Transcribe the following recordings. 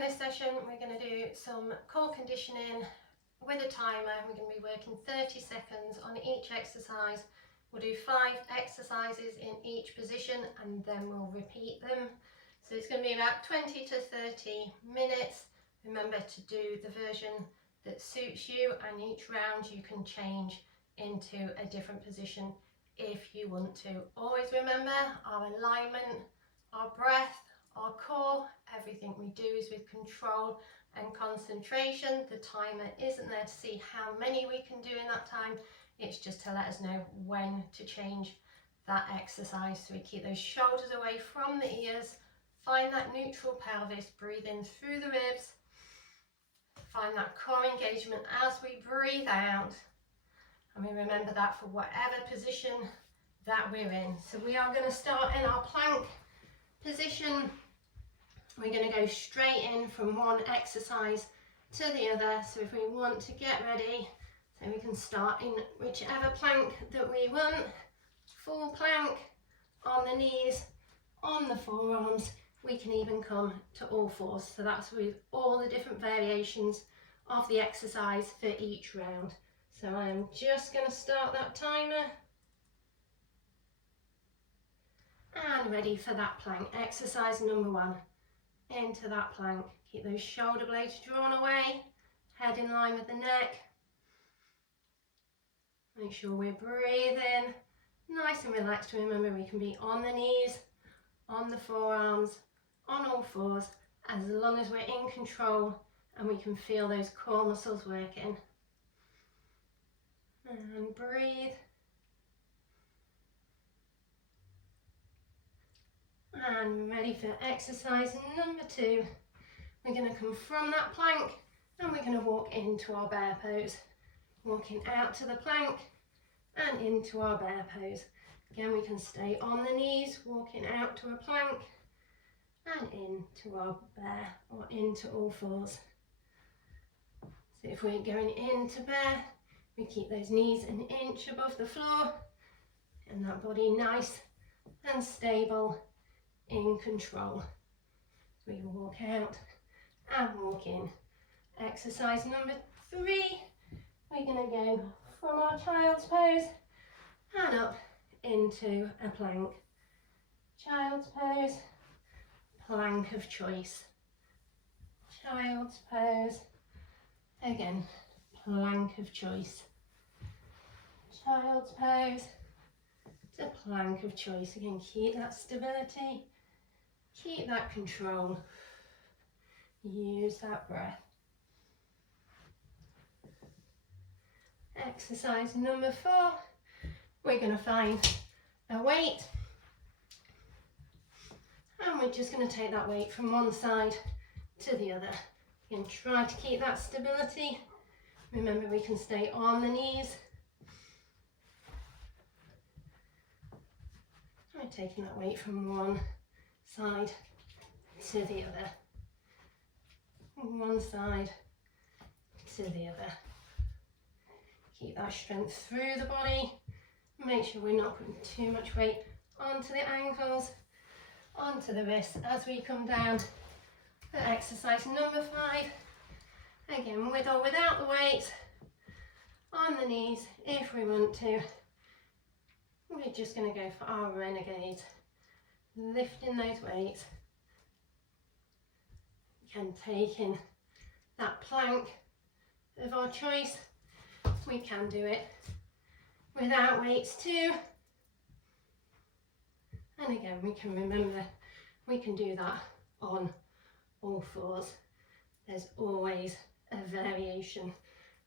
in this session we're going to do some core conditioning with a timer. We're going to be working 30 seconds on each exercise. We'll do 5 exercises in each position and then we'll repeat them. So it's going to be about 20 to 30 minutes. Remember to do the version that suits you, and each round you can change into a different position if you want to. Always remember our alignment, our breath, our core, everything we do is with control and concentration. The timer isn't there to see how many we can do in that time, it's just to let us know when to change that exercise. So we keep those shoulders away from the ears, find that neutral pelvis, breathe in through the ribs, find that core engagement as we breathe out, and we remember that for whatever position that we're in. So we are going to start in our plank position. We're going to go straight in from one exercise to the other. So if we want to get ready, so we can start in whichever plank that we want. Full plank, on the knees, on the forearms. We can even come to all fours. So that's with all the different variations of the exercise for each round. So I'm just going to start that timer. And ready for that plank. Exercise number 1. Into that plank. Keep those shoulder blades drawn away, head in line with the neck. Make sure we're breathing nice and relaxed. Remember, we can be on the knees, on the forearms, on all fours, as long as we're in control and we can feel those core muscles working. And breathe. And ready for exercise number 2. We're going to come from that plank and we're going to walk into our bear pose. Walking out to the plank and into our bear pose. Again, we can stay on the knees, walking out to a plank and into our bear or into all fours. So if we're going into bear, we keep those knees an inch above the floor and that body nice and stable, in control. So we walk out and walk in. Exercise number 3, we're going to go from our child's pose and up into a plank. Child's pose, plank of choice. Child's pose, again, plank of choice. Child's pose to plank of choice. Again, keep that stability, keep that control, use that breath. Exercise number 4, we're going to find a weight and we're just going to take that weight from one side to the other. Again, try to keep that stability. Remember, we can stay on the knees. Try taking that weight from one side to the other. One side to the other. Keep that strength through the body. Make sure we're not putting too much weight onto the ankles, onto the wrists as we come down. For exercise number 5, again with or without the weight, on the knees if we want to. We're just going to go for our renegades, lifting those weights. Again, taking that plank of our choice. We can do it without weights too. And again, we can remember, we can do that on all fours. There's always a variation.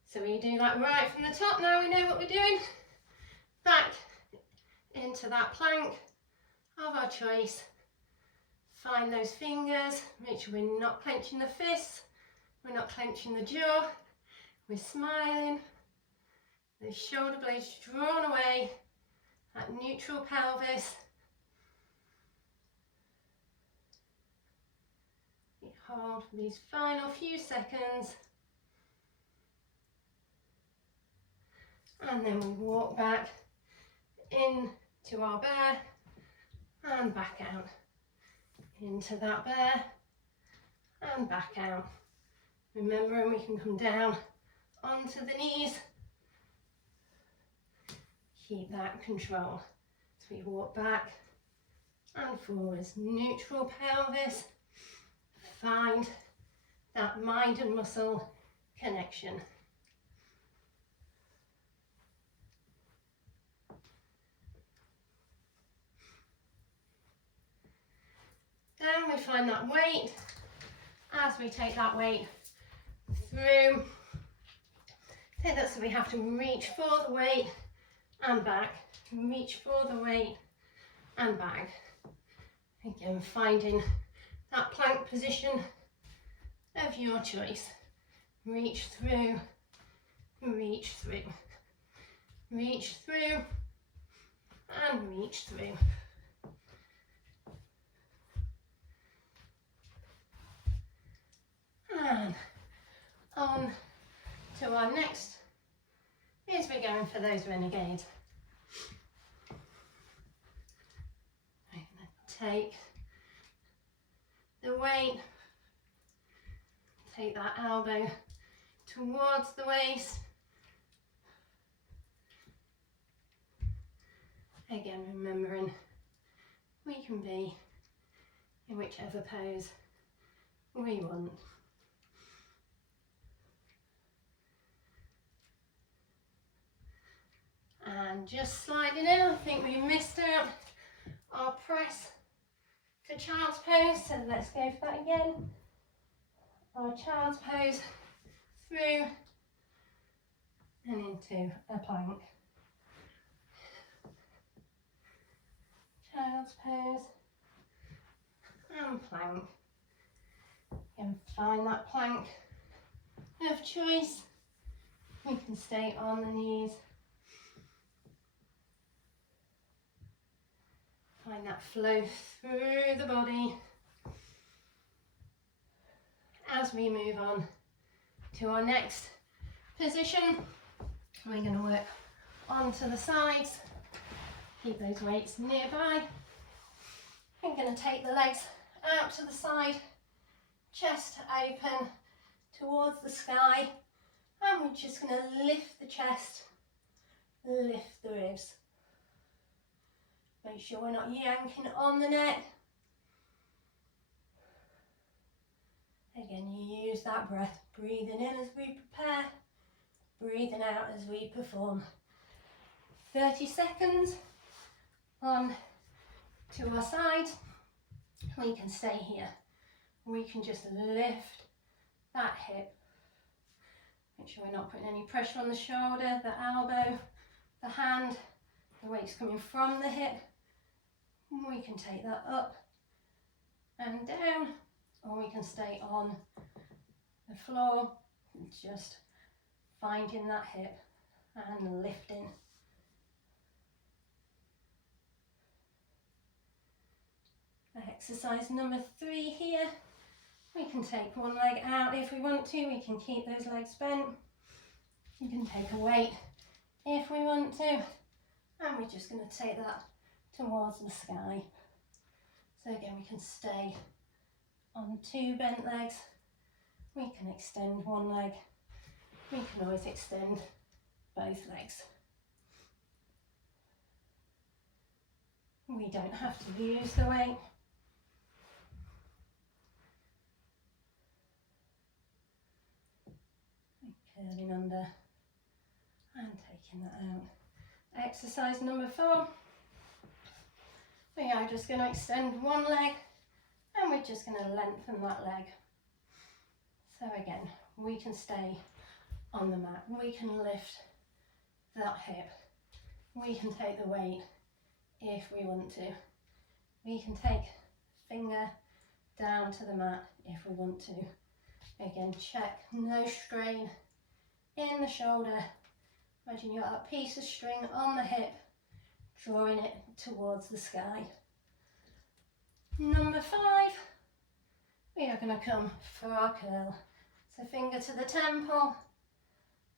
So we do that right from the top. Now we know what we're doing. Back into that plank of our choice. Find those fingers. Make sure we're not clenching the fists. We're not clenching the jaw. We're smiling. The shoulder blades drawn away, that neutral pelvis. We hold for these final few seconds. And then we walk back into our bear and back out. Into that bear and back out. Remembering we can come down onto the knees. Keep that control as we walk back and forwards. Neutral pelvis. Find that mind and muscle connection. Then we find that weight. As we take that weight through, take that so we have to reach for the weight and back, reach for the weight and back. Again, finding that plank position of your choice. Reach through, reach through, reach through and reach through. And on to our next is we're going for those renegades. I'm going to take the weight, take that elbow towards the waist. Again, remembering we can be in whichever pose we want. And just sliding in, I think we missed out our press to child's pose, so let's go for that again. Our child's pose through and into a plank. Child's pose and plank. And find that plank of choice. We can stay on the knees. Find that flow through the body. As we move on to our next position, we're going to work onto the sides. Keep those weights nearby. I'm going to take the legs out to the side, chest open towards the sky, and we're just going to lift the chest, lift the ribs. Make sure we're not yanking on the neck. Again, you use that breath, breathing in as we prepare, breathing out as we perform. 30 seconds on to our side. We can stay here. We can just lift that hip. Make sure we're not putting any pressure on the shoulder, the elbow, the hand. The weight's coming from the hip. We can take that up and down, or we can stay on the floor, just finding that hip and lifting. Exercise number 3 here. We can take one leg out if we want to. We can keep those legs bent. We can take a weight if we want to. And we're just going to take that towards the sky. So again, we can stay on 2 bent legs. We can extend one leg. We can always extend both legs. We don't have to use the weight. Curling under and taking that out. Exercise number 4. We are just going to extend one leg and we're just going to lengthen that leg. So again, we can stay on the mat. We can lift that hip. We can take the weight if we want to. We can take finger down to the mat if we want to. Again, check no strain in the shoulder. Imagine you've got that piece of string on the hip, drawing it towards the sky. Number 5, we are going to come for our curl. So finger to the temple,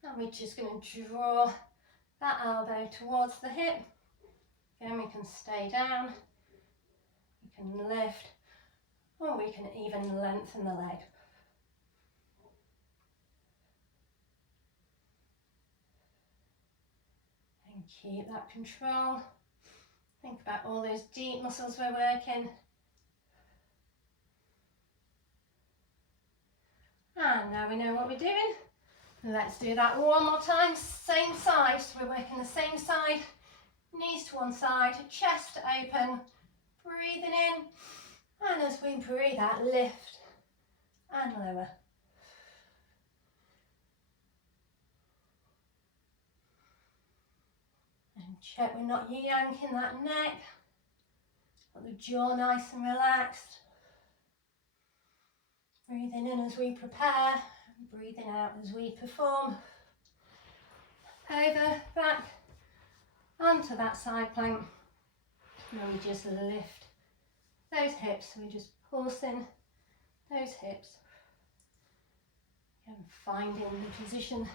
and we're just going to draw that elbow towards the hip. Again, we can stay down, we can lift, or we can even lengthen the leg. keep that control. Think about all those deep muscles we're working. And now we know what we're doing. Let's do that one more time, same side. So we're working the same side, knees to one side, chest open, breathing in. And as we breathe out, lift and lower. And check we're not yanking that neck. Got the jaw nice and relaxed. Breathing in as we prepare, breathing out as we perform. Over, back, onto that side plank. And then we just lift those hips. We just pulsing those hips. And finding the position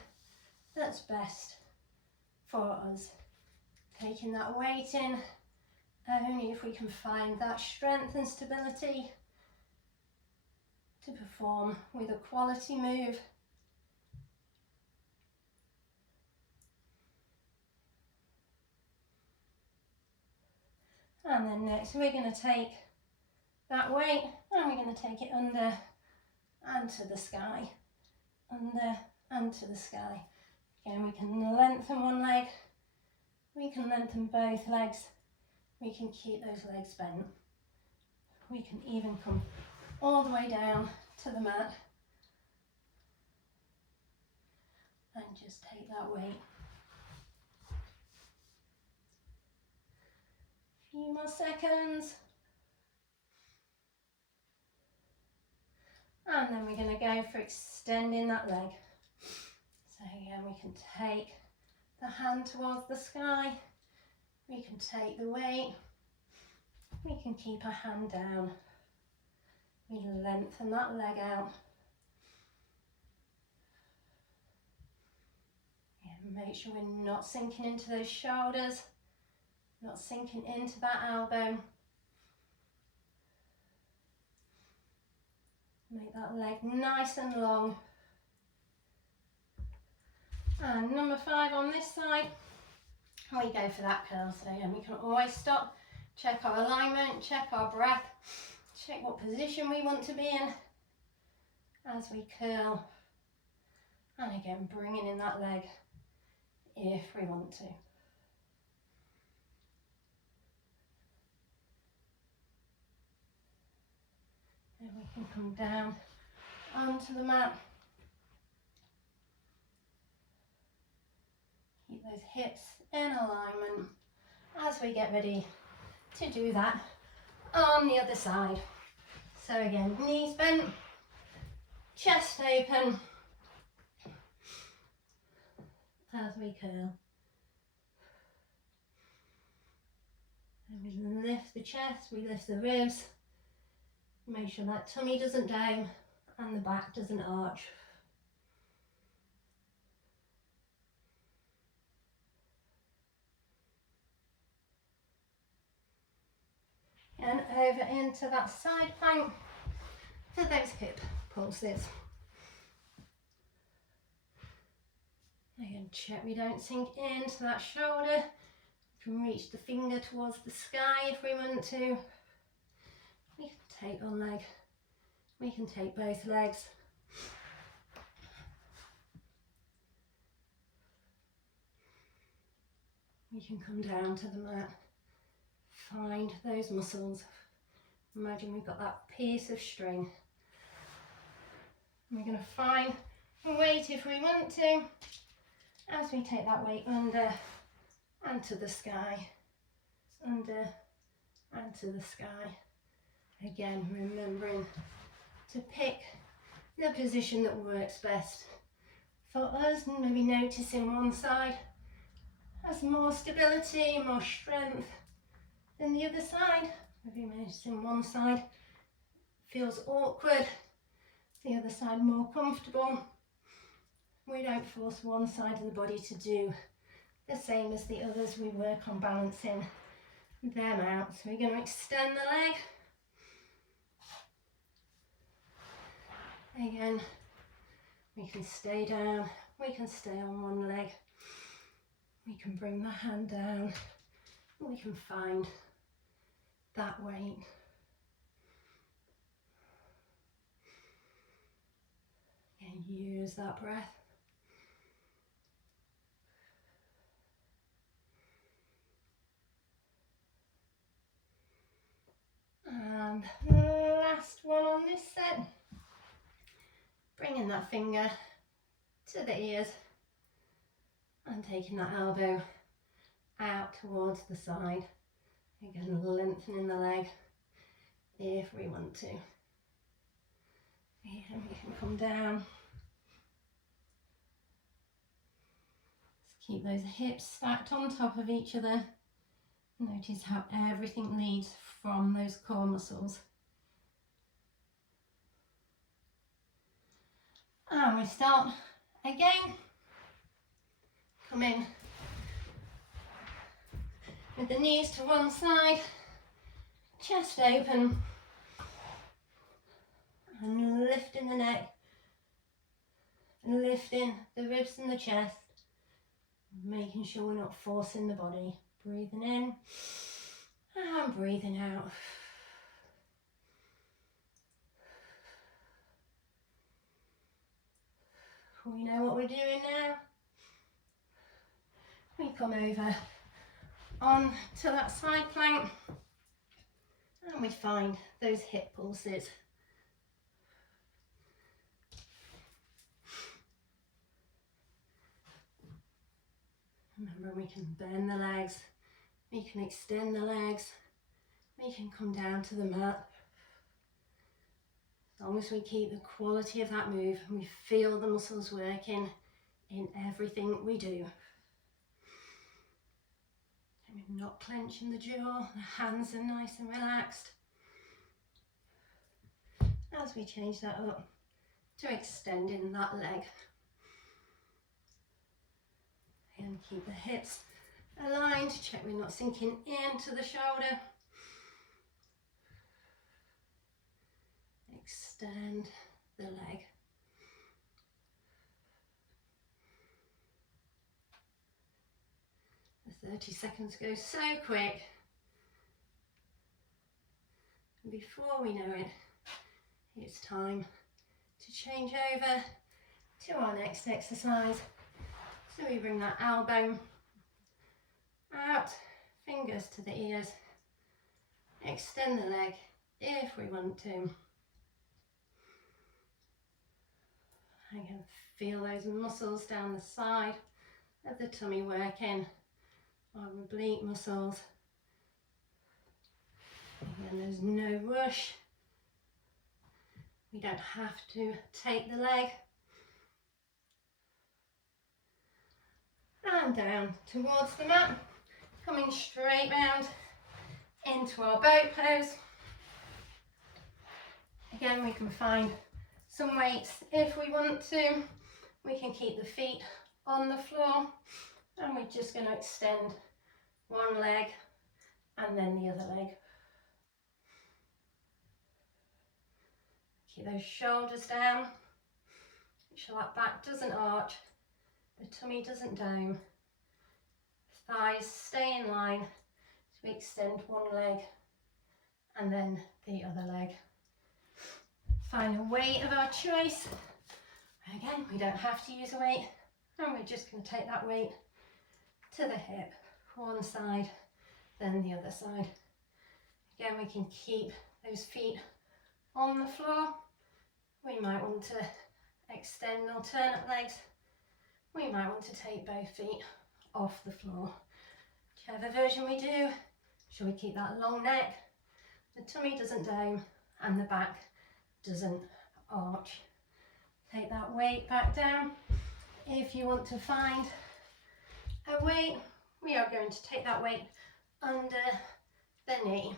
that's best for us. Taking that weight in, only if we can find that strength and stability to perform with a quality move. And then next we're going to take that weight and we're going to take it under and to the sky. Under and to the sky. Again, we can lengthen one leg, we can lengthen both legs, we can keep those legs bent. We can even come all the way down to the mat and just take that weight. A few more seconds. And then we're going to go for extending that leg. So again, we can take the hand towards the sky, we can take the weight, we can keep our hand down, we lengthen that leg out. Yeah, make sure we're not sinking into those shoulders, not sinking into that elbow. Make that leg nice and long. And number 5 on this side, we go for that curl. So again, we can always stop, check our alignment, check our breath, check what position we want to be in as we curl. And again, bringing in that leg if we want to. And we can come down onto the mat. Keep those hips in alignment as we get ready to do that on the other side. So again, knees bent, chest open as we curl. And we lift the chest, we lift the ribs, make sure that tummy doesn't down and the back doesn't arch. And over into that side plank for those hip pulses. Again, check we don't sink into that shoulder. We can reach the finger towards the sky if we want to. We can take one leg, we can take both legs. We can come down to the mat. Find those muscles. Imagine we've got that piece of string. We're going to find a weight if we want to, as we take that weight under and to the sky, under and to the sky. Again, remembering to pick the position that works best for us, and maybe noticing one side has more stability, more strength than the other side. Maybe noticing one side feels awkward, the other side more comfortable. We don't force one side of the body to do the same as the others. We work on balancing them out. So we're going to extend the leg. Again, we can stay down, we can stay on one leg. We can bring the hand down. We can find that weight. And use that breath. And last one on this set. Bringing that finger to the ears and taking that elbow out towards the side. Again, lengthening the leg if we want to. And we can come down. Just keep those hips stacked on top of each other. Notice how everything leads from those core muscles. And we start again. Come in with the knees to one side, chest open, and lifting the neck, and lifting the ribs and the chest, making sure we're not forcing the body. Breathing in and breathing out. We know what we're doing now. We come over on to that side plank and we find those hip pulses. Remember, we can bend the legs, we can extend the legs, we can come down to the mat. As long as we keep the quality of that move and we feel the muscles working in everything we do. And we're not clenching the jaw, the hands are nice and relaxed. As we change that up to extending that leg. And keep the hips aligned, check we're not sinking into the shoulder. Extend the leg. The 30 seconds go so quick. And before we know it, it's time to change over to our next exercise. So we bring that elbow out, fingers to the ears, extend the leg if we want to. I can feel those muscles down the side of the tummy working, our oblique muscles. Again, there's no rush. We don't have to take the leg. And down towards the mat, coming straight round into our boat pose. Again, we can find some weights if we want to. We can keep the feet on the floor and we're just going to extend one leg and then the other leg. Keep those shoulders down, make sure that back doesn't arch, the tummy doesn't dome, thighs stay in line. So we extend one leg and then the other leg. Find a weight of our choice. Again, we don't have to use a weight, and we're just going to take that weight to the hip, one side, then the other side. Again, we can keep those feet on the floor. We might want to extend alternate legs. We might want to take both feet off the floor. Whichever version we do, shall we keep that long neck, the tummy doesn't dome, and the back doesn't arch. Take that weight back down. If you want to find a weight, we are going to take that weight under the knee.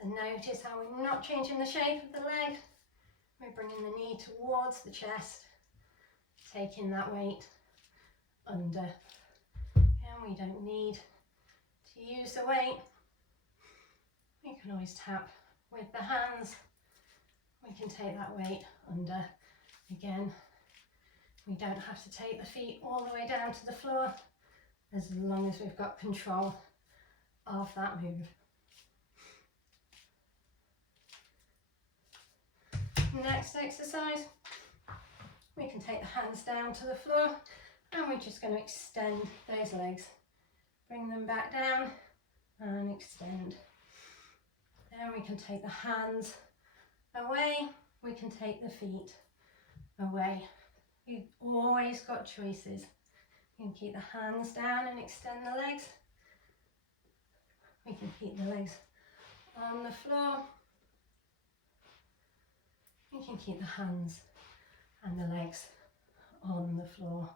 So notice how we're not changing the shape of the leg. We're bringing the knee towards the chest, taking that weight under. And we don't need to use the weight. We can always tap with the hands. We can take that weight under. Again, we don't have to take the feet all the way down to the floor. as long as we've got control of that move. Next exercise, we can take the hands down to the floor and we're just going to extend those legs. Bring them back down and extend. Then we can take the hands away, we can take the feet away. You've always got choices. You can keep the hands down and extend the legs. We can keep the legs on the floor. You can keep the hands and the legs on the floor.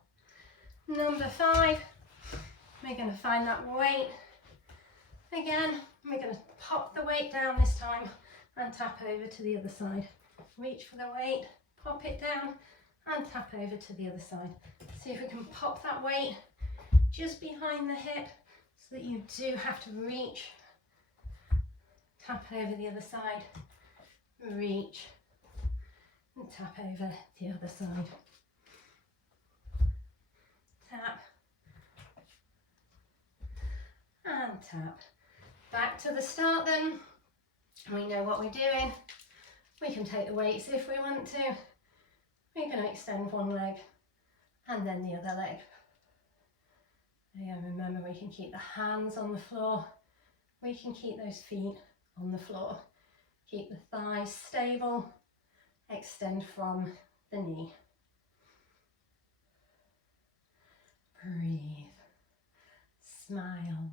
Number 5, we're going to find that weight. Again, we're going to pop the weight down this time and tap over to the other side. Reach for the weight, pop it down and tap over to the other side. See if we can pop that weight just behind the hip so that you do have to reach. Tap over the other side, reach and tap over the other side. Tap and tap. Back to the start then. We know what we're doing. We can take the weights if we want to. We're going to extend one leg and then the other leg. Again, remember we can keep the hands on the floor. We can keep those feet on the floor. Keep the thighs stable. Extend from the knee. Breathe. Smile.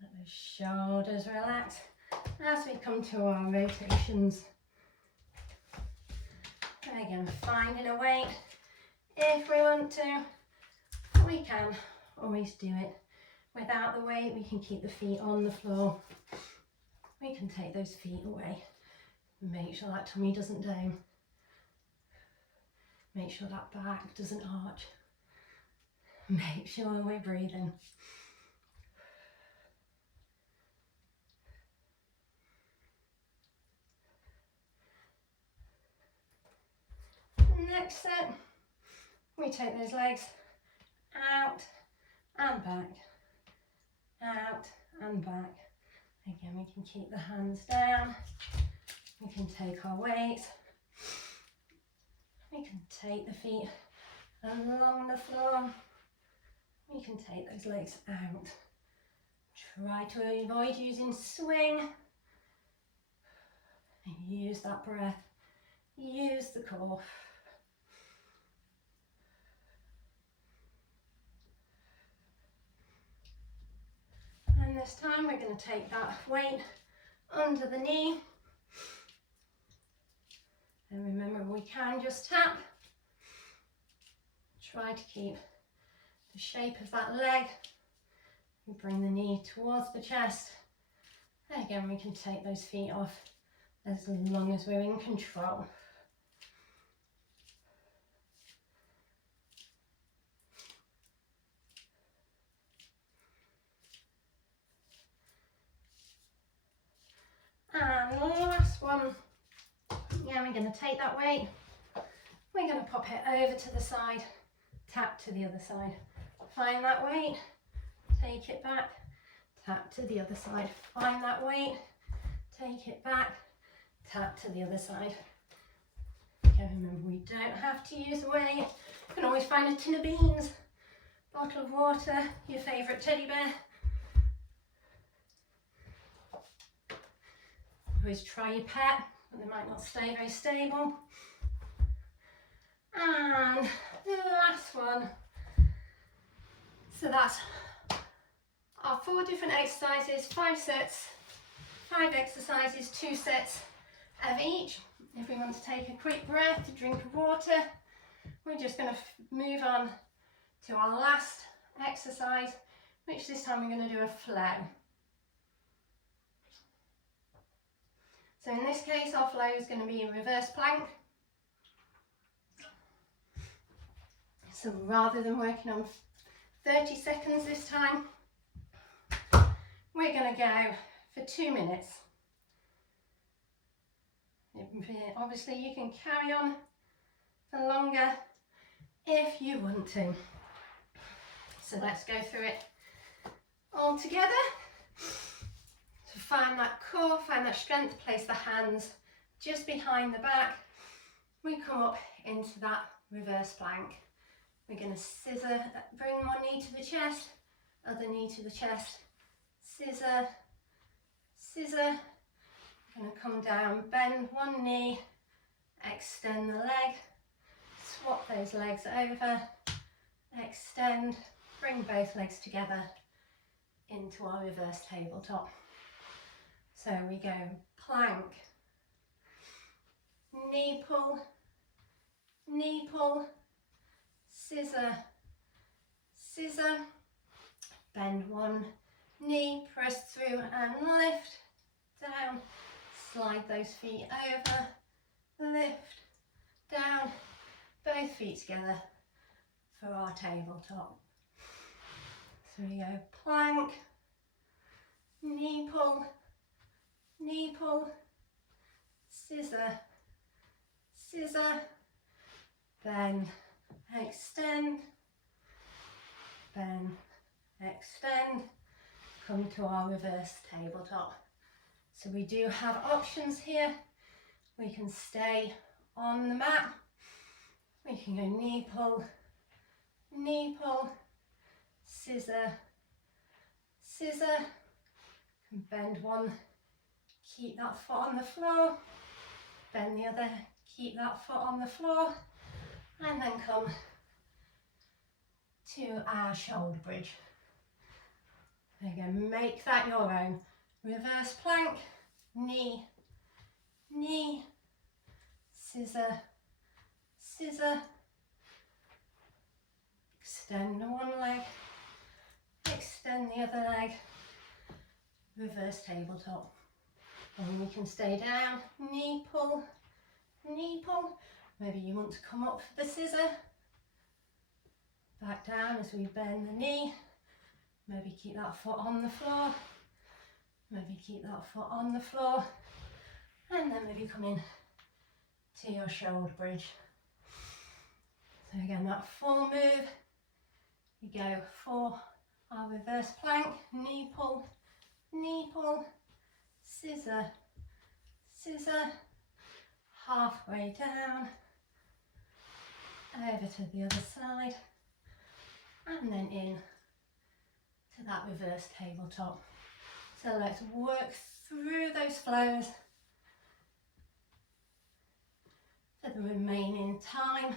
Let those shoulders relax as we come to our rotations. And again, finding a weight. If we want to, we can always do it. Without the weight, we can keep the feet on the floor. We can take those feet away. Make sure that tummy doesn't down. Make sure that back doesn't arch. Make sure we're breathing. Next set, we take those legs out and back, out and back. Again, we can keep the hands down. We can take our weights. We can take the feet along the floor. We can take those legs out. Try to avoid using swing. And use that breath. Use the core. And this time we're going to take that weight under the knee. And remember, we can just tap. Try to keep the shape of that leg. We bring the knee towards the chest. And again, we can take those feet off as long as we're in control. And last one. Yeah, we're going to take that weight. We're going to pop it over to the side, tap to the other side. Find that weight, take it back, tap to the other side. Find that weight, take it back, tap to the other side. Okay, remember we don't have to use a weight. You can always find a tin of beans, bottle of water, your favourite teddy bear. Always try your pet, but they might not stay very stable. And the last one. So that's our 4 different exercises, 5 sets, 5 exercises, 2 sets of each. If we want to take a quick breath, a drink of water, we're just going to move on to our last exercise, which this time we're going to do a flow. So in this case, our flow is going to be a reverse plank. So rather than working on 30 seconds this time, we're going to go for 2 minutes. Obviously you can carry on for longer if you want to. So let's go through it all together. So find that core, find that strength, place the hands just behind the back. We come up into that reverse plank. We're going to scissor, bring one knee to the chest, other knee to the chest, scissor, scissor. We're going to come down, bend one knee, extend the leg, swap those legs over, extend, bring both legs together into our reverse tabletop. So we go plank, knee pull, scissor, scissor, bend one knee, press through and lift, down, slide those feet over, lift, down, both feet together for our tabletop. So we go plank, knee pull, scissor, scissor, bend, extend, bend, extend, come to our reverse tabletop. So we do have options here. We can stay on the mat. We can go knee pull, scissor, scissor, bend one, keep that foot on the floor, bend the other, keep that foot on the floor, and then come to our shoulder bridge. Again, make that your own. Reverse plank, knee, scissor, scissor, extend one leg, extend the other leg, reverse tabletop. And we can stay down, knee pull, maybe you want to come up for the scissor, back down as we bend the knee, maybe keep that foot on the floor, maybe keep that foot on the floor, and then maybe come in to your shoulder bridge. So again, that full move, you go for our reverse plank, knee pull, scissor, scissor, halfway down, over to the other side, and then in to that reverse tabletop. So let's work through those flows for the remaining time.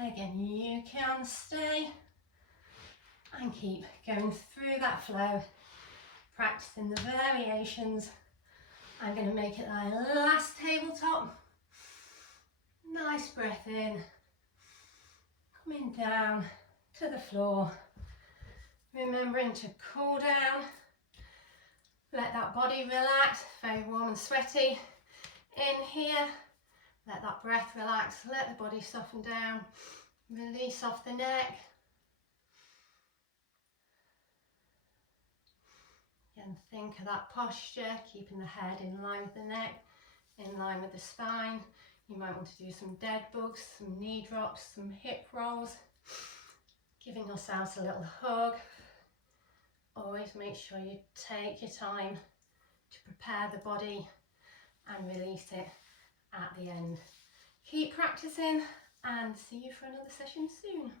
Again, you can stay and keep going through that flow, practicing the variations. I'm going to make it our last tabletop. Nice breath in, coming down to the floor, remembering to cool down, let that body relax, very warm and sweaty in here, let that breath relax, let the body soften down, release off the neck. And think of that posture, keeping the head in line with the neck, in line with the spine. You might want to do some dead bugs, some knee drops, some hip rolls, giving yourselves a little hug. Always make sure you take your time to prepare the body and release it at the end. Keep practicing and see you for another session soon.